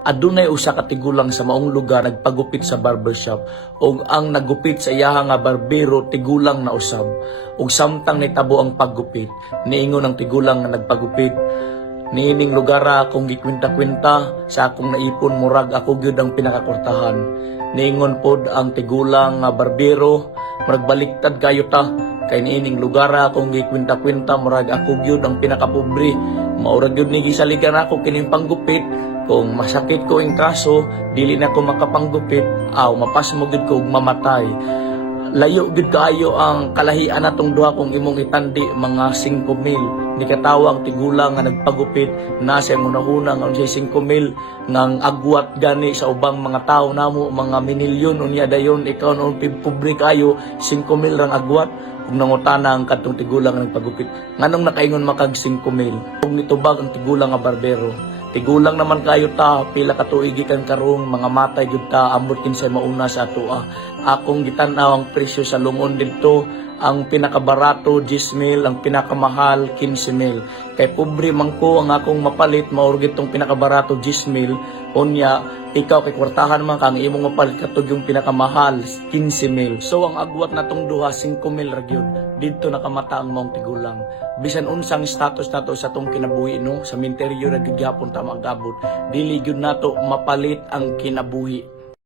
Adunay usa ka tigulang sa maong lugar nagpagupit sa barbershop ug ang nagupit sa iyaha nga barbero tigulang na usab. Ug samtang nitabo ang paggupit, niingon ang tigulang nga nagpagupit, niining lugara akong gikwenta-kwenta sa akong naipon murag ako gyud ang pinakakwartahan. Niingon pod ang tigulang nga barbero, murag baliktad kayo ta. Kay niining lugara akong gikwenta-kwenta murag ako gyud ang pinakapobre. Mao ra gyud ni gisaligan ako kining panggupit. Kung masakit ko ang kaso, dili na ko makapanggupit, mapasmo gid ko ug mamatay. Layo gid kaayo ang kalahian natong duha kung imong itandi mga 5,000. Ni katawa ang tigulang nga nagpagupit na sa hunahuna nga unsay 5,000 ngang agwat gani sa ubang mga tawo namo mga minilyon unya dayon ikaw no pobre kayo 5,000 rang agwat. Ug nangutana ang kadtong tigulang nga nagpagupit, nganong nakaingon makag 5,000? Ug nitubag ang tigulang nga barbero, tigulang naman kayo ta, pila ka tuig gikan karong mga matay jud ta, ambot kinsay mauna sa atoa. Akong gitan-aw ang presyo sa lungon didto, ang pinakabarato 10,000, ang pinakamahal 15,000. Kay pobre man ko ang akong mapalit mao gitong pinakabarato 10,000, unya ikaw kay kwartahan man kang imong mapalit katug yung pinakamahal 15,000. So ang agwat natong duha 5,000 ra gyud. Didto nakamata ang maong tigulang. Bisan unsang status nato sa tong kinabuhi no, sa minteryo ra gyud gyapon ta mag-abot. Dili gyud nato mapalit ang kinabuhi.